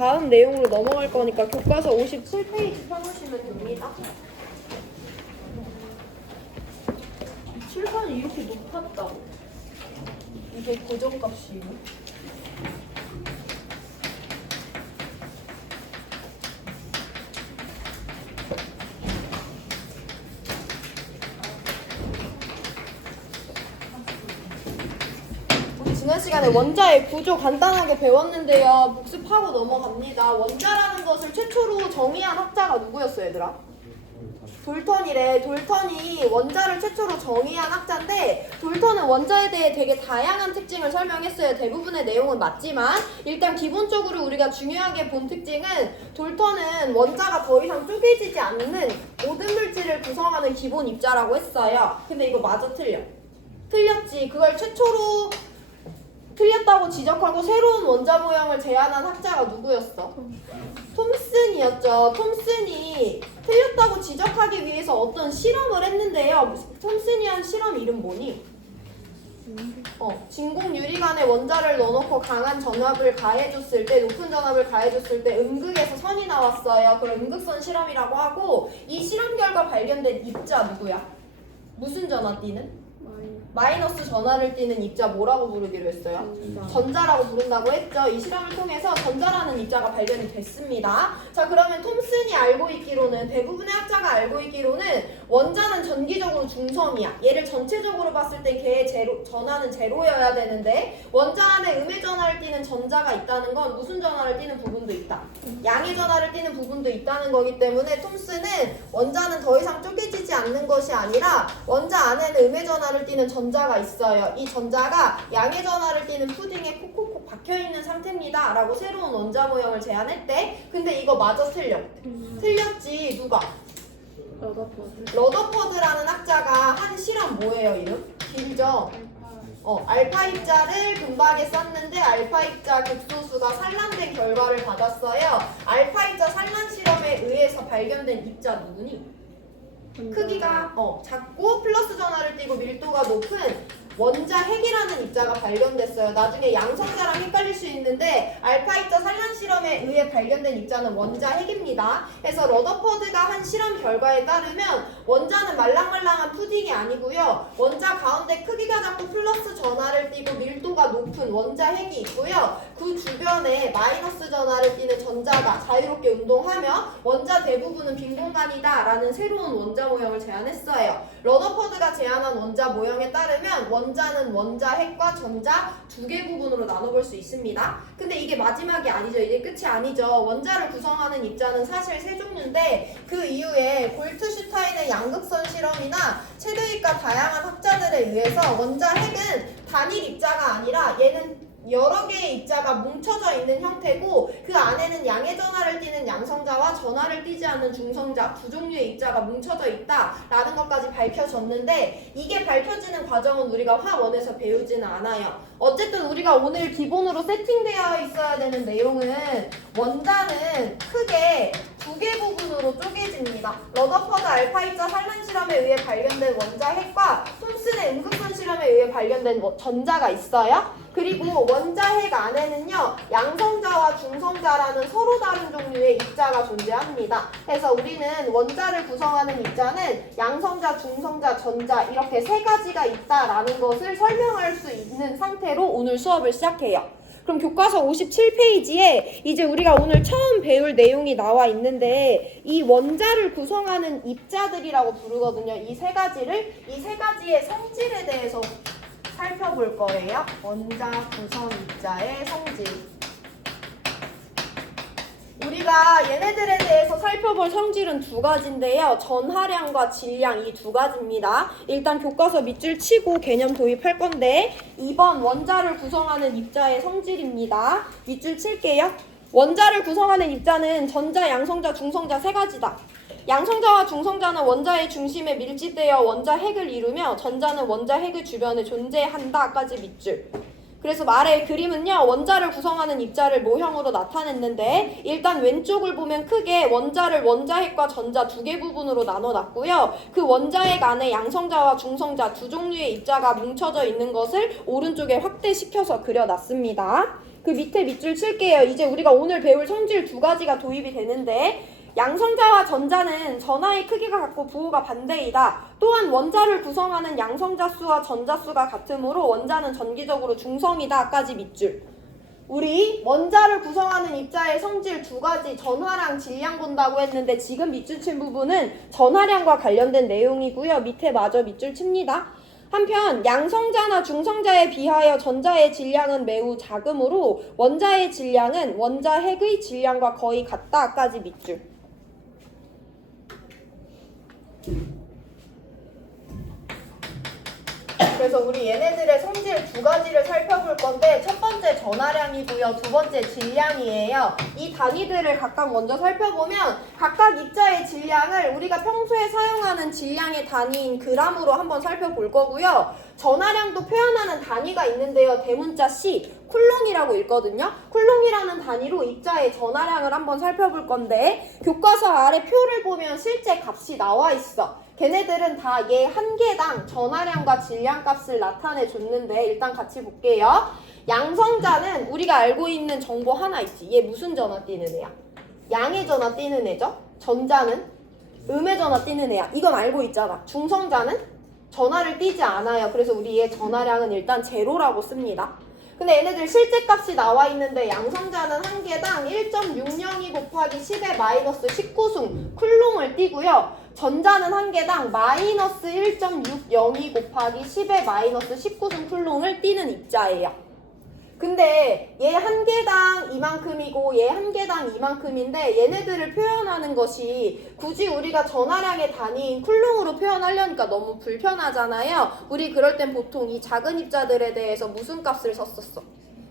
다음 내용으로 넘어갈 거니까 교과서 57페이지 펴놓으시면 됩니다. 칠판이 이렇게 높았다고. 이게 고정값이에요. 우리 지난 시간에 원자의 구조 간단하게 배웠는데요. 복습하고 넘어갑니다. 원자라는 것을 최초로 정의한 학자가 누구였어요, 얘들아? 돌턴이래. 돌턴이 원자를 최초로 정의한 학자인데, 돌턴은 원자에 대해 되게 다양한 특징을 설명했어요. 대부분의 내용은 맞지만 일단 기본적으로 우리가 중요하게 본 특징은, 돌턴은 원자가 더 이상 쪼개지지 않는 모든 물질을 구성하는 기본 입자라고 했어요. 근데 이거 마저 틀렸지. 그걸 최초로 틀렸다고 지적하고 새로운 원자 모형을 제안한 학자가 누구였어? 톰슨이었죠. 톰슨이 틀렸다고 지적하기 위해서 어떤 실험을 했는데요. 톰슨이 한 실험 이름 뭐니? 진공 유리관에 원자를 넣어놓고 강한 전압을 가해줬을 때, 높은 전압을 가해줬을 때 음극에서 선이 나왔어요. 그걸 음극선 실험이라고 하고, 이 실험 결과 발견된 입자 누구야? 무슨 전압 띠는? 마이너스 전하를 띠는 입자 뭐라고 부르기로 했어요? 전자라고 부른다고 했죠. 이 실험을 통해서 전자라는 입자가 발견이 됐습니다. 자, 그러면 톰슨이 알고 있기로는, 대부분의 학자가 알고 있기로는 원자는 전기적으로 중성이야. 얘를 전체적으로 봤을 때 걔의 전하는 제로여야 되는데, 원자 안에 음의 전하를 띠는 전자가 있다는 건 무슨 전하를 띠는 부분도 있다? 양의 전하를 띠는 부분도 있다는 거기 때문에 톰슨은 원자는 더 이상 쪼개지지 않는 것이 아니라 원자 안에는 음의 전하를 띠는 전자가 있어요. 이 전자가 양의 전하를 띠는 푸딩에 콕콕콕 박혀있는 상태입니다 라고 새로운 원자 모형을 제안했대. 근데 이거 마저 틀렸지. 누가? 러더퍼드라는 학자가 한 실험 뭐예요, 이름? 길죠? 알파 입자를 금박에 썼는데 알파 입자 극소수가 산란된 결과를 받았어요. 알파 입자 산란 실험에 의해서 발견된 입자 누구니? 크기가 작고 플러스 전하를 띠고 밀도가 높은 원자 핵이라는 입자가 발견됐어요. 나중에 양성자랑 헷갈릴 수 있는데 알파 입자 산란 실험에 의해 발견된 입자는 원자 핵입니다. 그래서 러더퍼드가 한 실험 결과에 따르면 원자는 말랑말랑한 푸딩이 아니고요. 원자 가운데 크기가 작고 플러스 전하를 띠고 밀도가 높은 원자 핵이 있고요. 그 주변에 마이너스 전하를 띠는 전자가 자유롭게 운동하며 원자 대부분은 빈 공간이다 라는 새로운 원자 모형을 제안했어요. 러더퍼드가 제안한 원자 모형에 따르면 원자는 원자 핵과 전자 두 개 부분으로 나눠볼 수 있습니다. 근데 이게 마지막이 아니죠. 이게 끝이 아니죠. 원자를 구성하는 입자는 사실 세 종류인데, 그 이후에 볼트슈타인의 양극선 실험이나 체르익과 다양한 학자들에 의해서 원자 핵은 단일 입자가 아니라 얘는 여러 개의 입자가 뭉쳐져 있는 형태고, 그 안에는 양의 전하를 띠는 양성자와 전하를 띠지 않는 중성자 두 종류의 입자가 뭉쳐져 있다라는 것까지 밝혀졌는데, 이게 밝혀지는 과정은 우리가 화원에서 배우지는 않아요. 어쨌든 우리가 오늘 기본으로 세팅되어 있어야 되는 내용은, 원자는 크게 두 개 부분으로 쪼개집니다. 러더퍼드 알파 입자 산란 실험에 의해 발견된 원자 핵과 톰슨의 음극선 실험에 의해 발견된 전자가 있어요. 그리고 원자 핵 안에는요, 양성자와 중성자라는 서로 다른 종류의 입자가 존재합니다. 그래서 우리는 원자를 구성하는 입자는 양성자, 중성자, 전자 이렇게 세 가지가 있다라는 것을 설명할 수 있는 상태로 오늘 수업을 시작해요. 그럼 교과서 57페이지에 이제 우리가 오늘 처음 배울 내용이 나와 있는데, 이 원자를 구성하는 입자들이라고 부르거든요. 이 세 가지의 성질에 대해서 살펴볼 거예요. 원자 구성 입자의 성질. 우리가 얘네들에 대해서 살펴볼 성질은 두 가지인데요. 전하량과 질량, 이 두 가지입니다. 일단 교과서 밑줄 치고 개념 도입할 건데, 2번 원자를 구성하는 입자의 성질입니다. 밑줄 칠게요. 원자를 구성하는 입자는 전자, 양성자, 중성자 세 가지다. 양성자와 중성자는 원자의 중심에 밀집되어 원자 핵을 이루며, 전자는 원자 핵의 주변에 존재한다까지 밑줄. 그래서 말의 그림은요, 원자를 구성하는 입자를 모형으로 나타냈는데, 일단 왼쪽을 보면 크게 원자를 원자핵과 전자 두 개 부분으로 나눠놨고요. 그 원자핵 안에 양성자와 중성자 두 종류의 입자가 뭉쳐져 있는 것을 오른쪽에 확대시켜서 그려놨습니다. 그 밑에 밑줄 칠게요. 이제 우리가 오늘 배울 성질 두 가지가 도입이 되는데 양성자와 전자는 전하의 크기가 같고 부호가 반대이다. 또한 원자를 구성하는 양성자 수와 전자 수가 같으므로 원자는 전기적으로 중성이다까지 밑줄. 우리 원자를 구성하는 입자의 성질 두 가지 전하량, 질량 본다고 했는데 지금 밑줄 친 부분은 전하량과 관련된 내용이고요. 밑에 마저 밑줄 칩니다. 한편 양성자나 중성자에 비하여 전자의 질량은 매우 작으므로 원자의 질량은 원자 핵의 질량과 거의 같다까지 밑줄. 그래서 우리 얘네들의 성질 두 가지를 살펴볼 건데 첫 번째 전하량이고요. 두 번째 질량이에요. 이 단위들을 각각 먼저 살펴보면 각각 입자의 질량을 우리가 평소에 사용하는 질량의 단위인 그람으로 한번 살펴볼 거고요. 전하량도 표현하는 단위가 있는데요. 대문자 C, 쿨롱이라고 읽거든요. 쿨롱이라는 단위로 입자의 전하량을 한번 살펴볼 건데 교과서 아래 표를 보면 실제 값이 나와 있어. 걔네들은 다 얘 한 개당 전하량과 질량 값을 나타내 줬는데 일단 같이 볼게요. 양성자는 우리가 알고 있는 정보 하나 있지. 얘 무슨 전하 띄는 애야? 양의 전하 띄는 애죠. 전자는 음의 전하 띄는 애야. 이건 알고 있잖아. 중성자는 전하를 띄지 않아요. 그래서 우리 얘 전하량은 일단 제로라고 씁니다. 근데 얘네들 실제 값이 나와 있는데 양성자는 한 개당 1.602 곱하기 10의 마이너스 19승 쿨롱을 띄고요. 전자는 한 개당 마이너스 1.602 곱하기 10의 마이너스 19승 쿨롱을 띄는 입자예요. 근데 얘 한 개당 이만큼이고 얘 한 개당 이만큼인데 얘네들을 표현하는 것이 굳이 우리가 전하량의 단위인 쿨롱으로 표현하려니까 너무 불편하잖아요. 우리 그럴 땐 보통 이 작은 입자들에 대해서 무슨 값을 썼었어?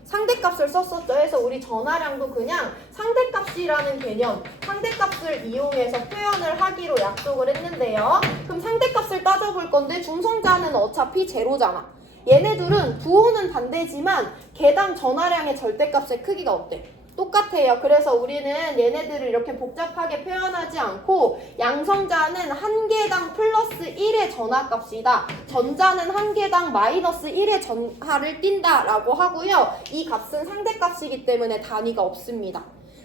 상대값을 썼었죠. 해서 우리 전하량도 그냥 상대값이라는 개념, 상대값을 이용해서 표현을 하기로 약속을 했는데요. 그럼 상대값을 따져볼 건데 중성자는 어차피 제로잖아. 얘네들은 부호는 반대지만 개당 전하량의 절대값의 크기가 어때? 똑같아요. 그래서 우리는 얘네들을 이렇게 복잡하게 표현하지 않고 양성자는 한 개당 플러스 1의 전하값이다. 전자는 한 개당 마이너스 1의 전하를 띈다라고 하고요. 이 값은 상대값이기 때문에 단위가 없습니다.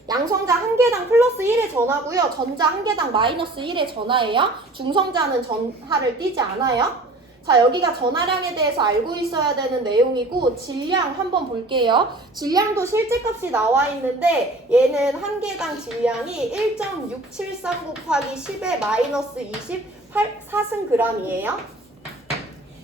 양성자 한 개당 플러스 1의 전하고요. 전자 한 개당 마이너스 1의 전하예요. 중성자는 전하를 띄지 않아요. 자, 여기가 전하량에 대해서 알고 있어야 되는 내용이고 질량 한번 볼게요. 질량도 실제 값이 나와 있는데 얘는 한 개당 질량이 1.673 곱하기 10의 마이너스 24승 g이에요.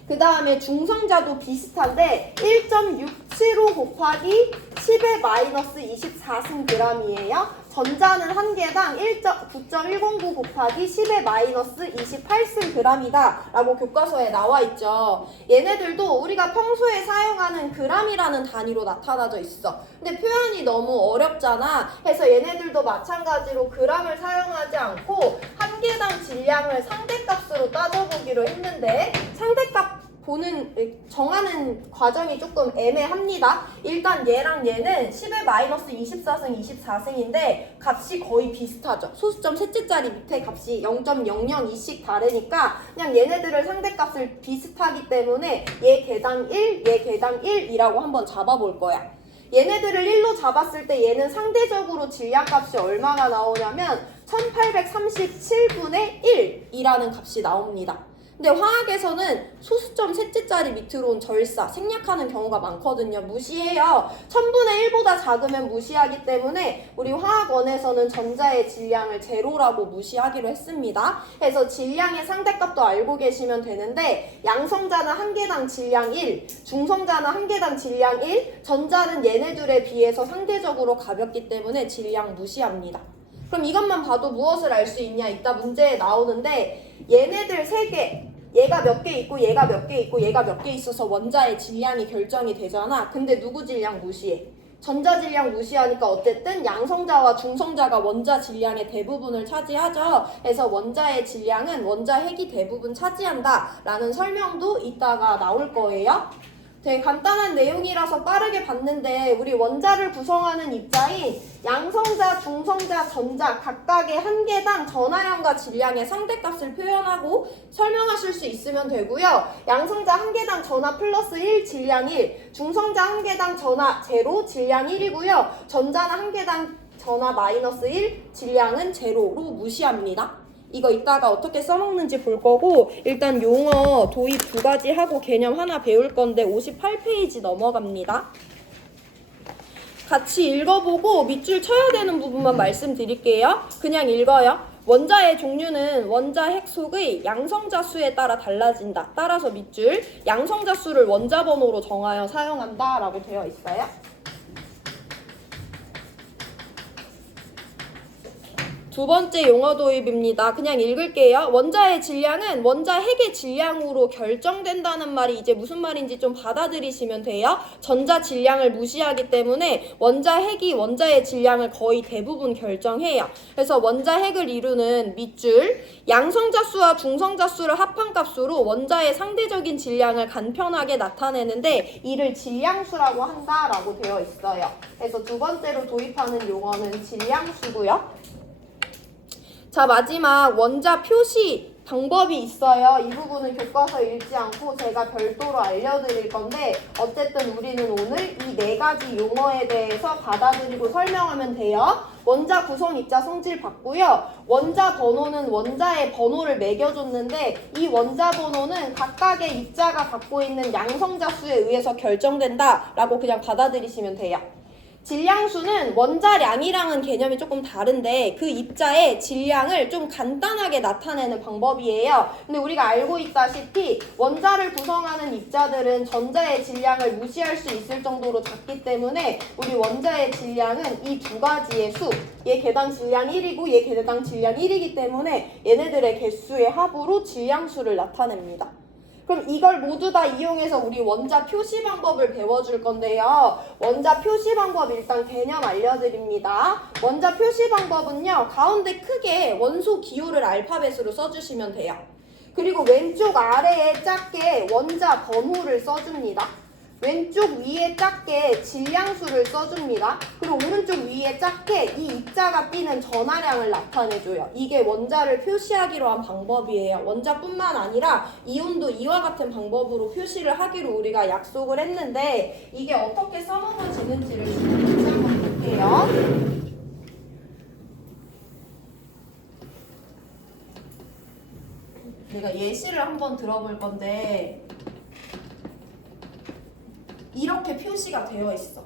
그 다음에 중성자도 비슷한데 1.675 곱하기 10의 마이너스 24승 g이에요. 전자는 한 개당 9.109 곱하기 10의 마이너스 28승 g이다 라고 교과서에 나와 있죠. 얘네들도 우리가 평소에 사용하는 g이라는 단위로 나타나져 있어. 근데 표현이 너무 어렵잖아. 해서 얘네들도 마찬가지로 g을 사용하지 않고 한 개당 질량을 상대값으로 따져보기로 했는데 상대값 정하는 과정이 조금 애매합니다. 일단 얘랑 얘는 10의 마이너스 24승, 24승인데 값이 거의 비슷하죠. 소수점 셋째 자리 밑에 값이 0.002씩 다르니까 그냥 얘네들을 상대값을 비슷하기 때문에 얘 개당 1, 얘 개당 1이라고 한번 잡아볼 거야. 얘네들을 1로 잡았을 때 얘는 상대적으로 질량값이 얼마가 나오냐면 1837분의 1이라는 값이 나옵니다. 근데 화학에서는 소수점 셋째 자리 밑으로 온 절사, 생략하는 경우가 많거든요. 무시해요. 1000분의 1보다 작으면 무시하기 때문에 우리 화학원에서는 전자의 질량을 제로라고 무시하기로 했습니다. 그래서 질량의 상대값도 알고 계시면 되는데 양성자는 한 개당 질량 1, 중성자는 한 개당 질량 1, 전자는 얘네들에 비해서 상대적으로 가볍기 때문에 질량 무시합니다. 그럼 이것만 봐도 무엇을 알 수 있냐? 이따 문제에 나오는데 얘네들 3개, 얘가 몇 개 있고 얘가 몇 개 있고 얘가 몇 개 있어서 원자의 질량이 결정이 되잖아. 근데 누구 질량 무시해? 전자 질량 무시하니까 어쨌든 양성자와 중성자가 원자 질량의 대부분을 차지하죠. 그래서 원자의 질량은 원자 핵이 대부분 차지한다 라는 설명도 이따가 나올 거예요. 되게 간단한 내용이라서 빠르게 봤는데 우리 원자를 구성하는 입자인 양성자, 중성자, 전자 각각의 한 개당 전하량과 질량의 상대값을 표현하고 설명하실 수 있으면 되고요. 양성자 한 개당 전하 플러스 1, 질량 1, 중성자 한 개당 전하 제로, 질량 1이고요. 전자는 한 개당 전하 마이너스 1, 질량은 제로로 무시합니다. 이거 이따가 어떻게 써먹는지 볼 거고 일단 용어 도입 2가지 하고 개념 하나 배울 건데 58페이지 넘어갑니다. 같이 읽어보고 밑줄 쳐야 되는 부분만 말씀드릴게요. 그냥 읽어요. 원자의 종류는 원자 핵 속의 양성자 수에 따라 달라진다. 따라서 밑줄 양성자 수를 원자 번호로 정하여 사용한다 라고 되어 있어요. 두 번째 용어 도입입니다. 그냥 읽을게요. 원자의 질량은 원자 핵의 질량으로 결정된다는 말이 이제 무슨 말인지 좀 받아들이시면 돼요. 전자 질량을 무시하기 때문에 원자 핵이 원자의 질량을 거의 대부분 결정해요. 그래서 원자 핵을 이루는 밑줄 양성자 수와 중성자 수를 합한 값으로 원자의 상대적인 질량을 간편하게 나타내는데 이를 질량수라고 한다라고 되어 있어요. 그래서 두 번째로 도입하는 용어는 질량수고요. 자, 마지막 원자 표시 방법이 있어요. 이 부분은 교과서 읽지 않고 제가 별도로 알려드릴 건데 어쨌든 우리는 오늘 이 4가지 용어에 대해서 받아들이고 설명하면 돼요. 원자 구성 입자 성질 봤고요. 원자 번호는 원자의 번호를 매겨줬는데 이 원자 번호는 각각의 입자가 갖고 있는 양성자 수에 의해서 결정된다라고 그냥 받아들이시면 돼요. 질량수는 원자량이랑은 개념이 조금 다른데 그 입자의 질량을 좀 간단하게 나타내는 방법이에요. 근데 우리가 알고 있다시피 원자를 구성하는 입자들은 전자의 질량을 무시할 수 있을 정도로 작기 때문에 우리 원자의 질량은 이 2가지의 수, 얘 개당 질량 1이고 얘 개당 질량 1이기 때문에 얘네들의 개수의 합으로 질량수를 나타냅니다. 그럼 이걸 모두 다 이용해서 우리 원자 표시 방법을 배워줄 건데요. 원자 표시 방법 일단 개념 알려드립니다. 원자 표시 방법은요. 가운데 크게 원소 기호를 알파벳으로 써주시면 돼요. 그리고 왼쪽 아래에 작게 원자 번호를 써줍니다. 왼쪽 위에 작게 질량수를 써줍니다. 그리고 오른쪽 위에 작게 이 입자가 띠는 전하량을 나타내줘요. 이게 원자를 표시하기로 한 방법이에요. 원자뿐만 아니라 이온도 이와 같은 방법으로 표시를 하기로 우리가 약속을 했는데 이게 어떻게 써먹어지는지를 지금 다시 한번 볼게요. 내가 예시를 한번 들어볼 건데 이렇게 표시가 되어 있어.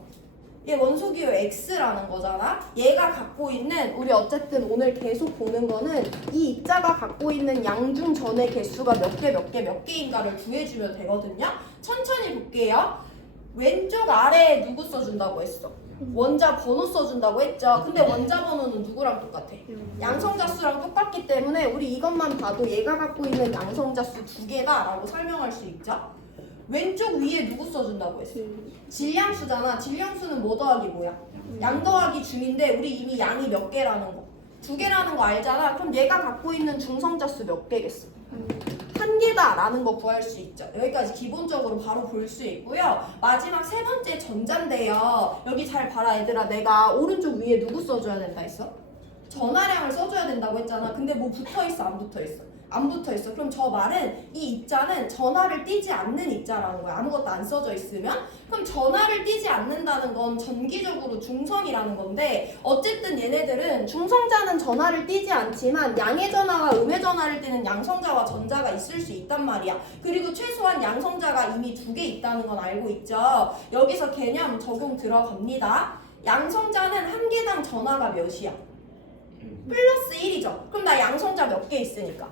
얘 원소기호 X라는 거잖아. 얘가 갖고 있는 우리 어쨌든 오늘 계속 보는 거는 이 입자가 갖고 있는 양중 전의 개수가 몇 개인가를 구해주면 되거든요. 천천히 볼게요. 왼쪽 아래에 누구 써준다고 했어? 원자 번호 써준다고 했죠. 근데 원자 번호는 누구랑 똑같아? 양성자 수랑 똑같기 때문에 우리 이것만 봐도 얘가 갖고 있는 양성자 수 2개다라고 설명할 수 있죠. 왼쪽 위에 누구 써준다고 했어? 질량수잖아. 질량수는 뭐 더하기 뭐야? 양 더하기 중인데 우리 이미 양이 몇 개라는 거 2개라는 거 알잖아. 그럼 얘가 갖고 있는 중성자 수 몇 개겠어? 1개다 라는 거 구할 수 있죠. 여기까지 기본적으로 바로 볼 수 있고요. 마지막 세 번째 전자인데요. 여기 잘 봐라 얘들아. 내가 오른쪽 위에 누구 써줘야 된다 했어? 전하량을 써줘야 된다고 했잖아. 근데 뭐 붙어있어 안 붙어있어? 안 붙어있어. 그럼 저 말은 이 입자는 전하를 띠지 않는 입자라는 거야. 아무것도 안 써져 있으면. 그럼 전하를 띠지 않는다는 건 전기적으로 중성이라는 건데 어쨌든 얘네들은 중성자는 전하를 띠지 않지만 양의 전하와 음의 전하를 띠는 양성자와 전자가 있을 수 있단 말이야. 그리고 최소한 양성자가 이미 2개 있다는 건 알고 있죠. 여기서 개념 적용 들어갑니다. 양성자는 한 개당 전하가 몇이야? 플러스 1이죠. 그럼 나 양성자 몇 개 있으니까?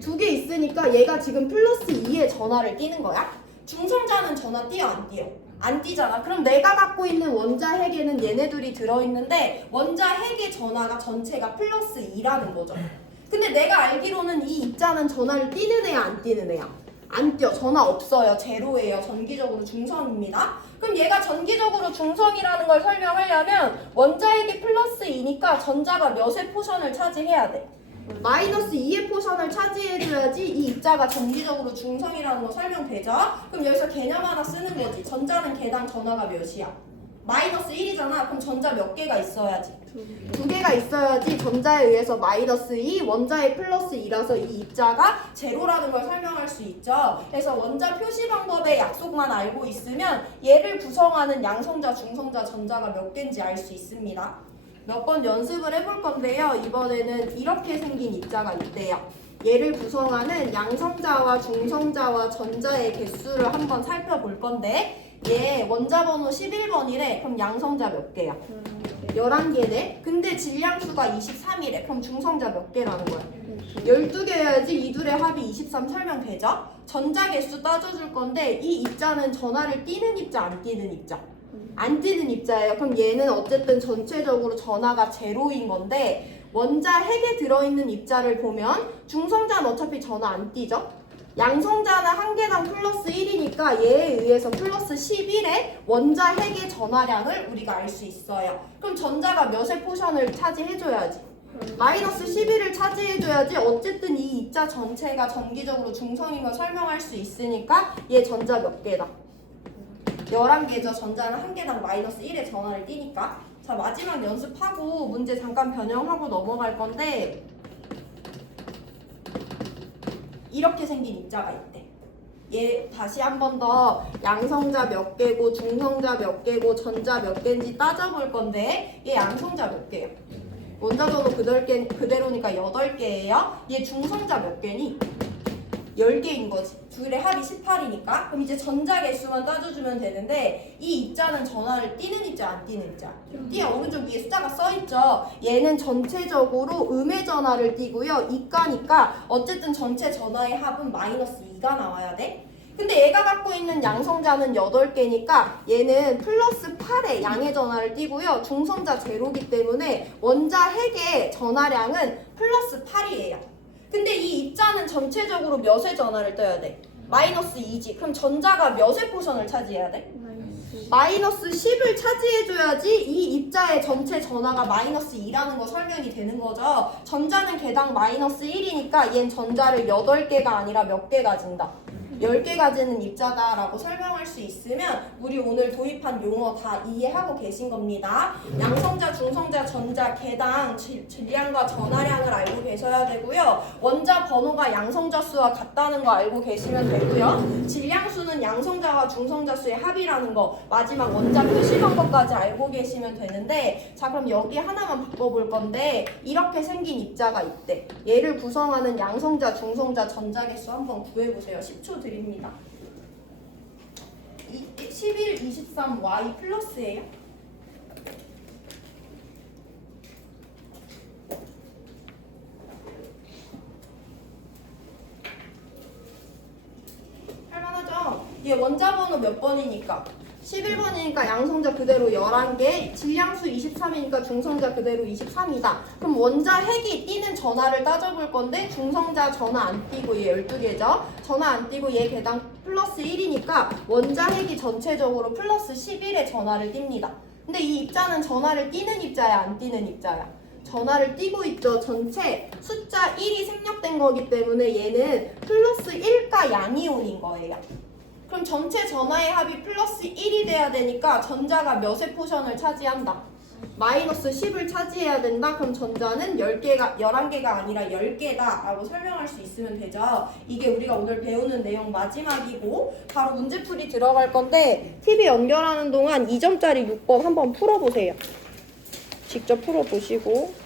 2개 있으니까 얘가 지금 플러스 2의 전하를 띠는 거야? 중성자는 전하 띄어 안 띄어? 안 띄잖아. 그럼 내가 갖고 있는 원자 핵에는 얘네들이 들어있는데 원자 핵의 전하가 전체가 플러스 2라는 거죠. 근데 내가 알기로는 이 입자는 전하를 띄는 애야 안 띄는 애야? 안 띄어. 전하 없어요. 제로예요. 전기적으로 중성입니다. 그럼 얘가 전기적으로 중성이라는 걸 설명하려면 원자핵이 플러스 2니까 전자가 몇의 포션을 차지해야 돼? 마이너스 2의 포션을 차지해줘야지 이 입자가 정기적으로 중성이라는 거 설명되죠? 그럼 여기서 개념 하나 쓰는 거지. 전자는 개당 전하가 몇이야? 마이너스 1이잖아. 그럼 전자 몇 개가 있어야지? 2개가 있어야지 전자에 의해서 마이너스 2, 원자에 플러스 2라서 이 입자가 제로라는 걸 설명할 수 있죠. 그래서 원자 표시 방법의 약속만 알고 있으면 얘를 구성하는 양성자, 중성자, 전자가 몇 개인지 알 수 있습니다. 몇 번 연습을 해볼 건데요. 이번에는 이렇게 생긴 입자가 있대요. 얘를 구성하는 양성자와 중성자와 전자의 개수를 한번 살펴볼 건데 얘 원자 번호 11번이래. 그럼 양성자 몇 개야? 11개네. 근데 질량수가 23이래. 그럼 중성자 몇 개라는 거야? 12개여야지 이 둘의 합이 23 설명되죠? 전자 개수 따져줄 건데 이 입자는 전하를 띄는 입자 안 띄는 입자? 안 띄는 입자예요. 그럼 얘는 어쨌든 전체적으로 전하가 제로인 건데 원자 핵에 들어있는 입자를 보면 중성자는 어차피 전하 안 띄죠? 양성자는 한 개당 플러스 1이니까 얘에 의해서 플러스 11의 원자 핵의 전하량을 우리가 알 수 있어요. 그럼 전자가 몇의 포션을 차지해줘야지? 마이너스 11을 차지해줘야지 어쨌든 이 입자 전체가 전기적으로 중성인 걸 설명할 수 있으니까 얘 전자 몇 개다? 11개죠. 전자는 한 개당 마이너스 1의 전하를 띄니까. 자, 마지막 연습하고 문제 잠깐 변형하고 넘어갈 건데 이렇게 생긴 입자가 있대. 얘 다시 한 번 더 양성자 몇 개고 중성자 몇 개고 전자 몇 개인지 따져볼 건데 얘 양성자 몇 개야? 원자 번호 그대로니까 8개예요. 얘 중성자 몇 개니? 10개인 거지. 둘의 합이 18이니까. 그럼 이제 전자 개수만 따져주면 되는데 이 입자는 전하를 띄는 입자 안 띄는 입자? 띄어. 오른쪽 위에 숫자가 써있죠. 얘는 전체적으로 음의 전하를 띄고요. 이가니까 어쨌든 전체 전하의 합은 마이너스 2가 나와야 돼. 근데 얘가 갖고 있는 양성자는 8개니까 얘는 플러스 8의 양의 전하를 띄고요. 중성자 제로기 때문에 원자 핵의 전하량은 플러스 8이에요. 근데 이 입자는 전체적으로 몇의 전하를 떠야 돼? 마이너스 2지. 그럼 전자가 몇의 포션을 차지해야 돼? 마이너스 10을 차지해줘야지 이 입자의 전체 전하가 마이너스 2라는 거 설명이 되는 거죠. 전자는 개당 마이너스 1이니까 얜 전자를 8개가 아니라 몇 개 가진다? 10개 가지는 입자다라고 설명할 수 있으면 우리 오늘 도입한 용어 다 이해하고 계신 겁니다. 양성자, 중성자, 전자 개당 질량과 전하량을 알고 계셔야 되고요. 원자 번호가 양성자 수와 같다는 거 알고 계시면 되고요. 질량수는 양성자와 중성자 수의 합이라는 거, 마지막 원자 표시 방법까지 알고 계시면 되는데, 자 그럼 여기 하나만 바꿔볼 건데 이렇게 생긴 입자가 있대. 얘를 구성하는 양성자, 중성자, 전자 개수 한번 구해보세요. 10초 드립니다. 11, 23, Y 플러스예요. 할만하죠? 얘 원자 번호 몇 번이니까? 11번이니까 양성자 그대로 11개, 질량수 23이니까 중성자 그대로 23이다. 그럼 원자 핵이 띄는 전하를 따져볼 건데 중성자 전하 안 띄고 얘 12개죠. 전하 안 띄고 얘 개당 플러스 1이니까 원자 핵이 전체적으로 플러스 11의 전하를 띱니다. 근데 이 입자는 전하를 띄는 입자야 안 띄는 입자야? 전하를 띄고 있죠. 전체 숫자 1이 생략된 거기 때문에 얘는 플러스 1가 양이온인 거예요. 그럼 전체 전하의 합이 플러스 1이 돼야 되니까 전자가 몇의 포션을 차지한다? 마이너스 10을 차지해야 된다? 그럼 전자는 11개가 아니라 10개다 라고 설명할 수 있으면 되죠. 이게 우리가 오늘 배우는 내용 마지막이고 바로 문제풀이 들어갈 건데 TV 연결하는 동안 2점짜리 6번 한번 풀어보세요. 직접 풀어보시고